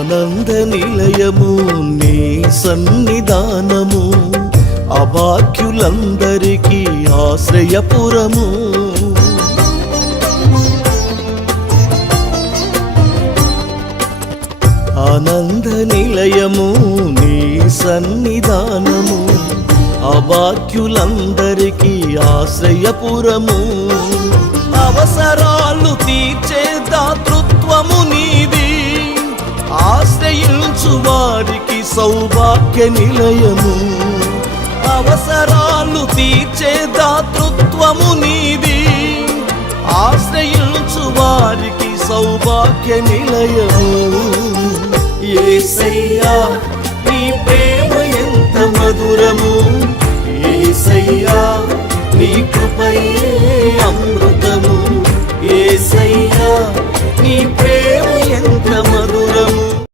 ఆనంద నిలయము నీ సన్నిధానము అభాగ్యులందరికీ ఆశ్రయపురము. ఆనంద నిలయము నీ సన్నిధానము అభాగ్యులందరికీ ఆశ్రయపురము. అవసరాలు తీర్చే ఆశ్రయించు సౌభాగ్య నిలయము. అవసరాలు తీర్చే దాతృత్వము నీది. ఆశ్రయించు వారికి సౌభాగ్య నిలయము. ఏసయ్యా నీ ప్రేమ ఎంత మధురము. ఏసయ్యా నీ కృపయే అమృత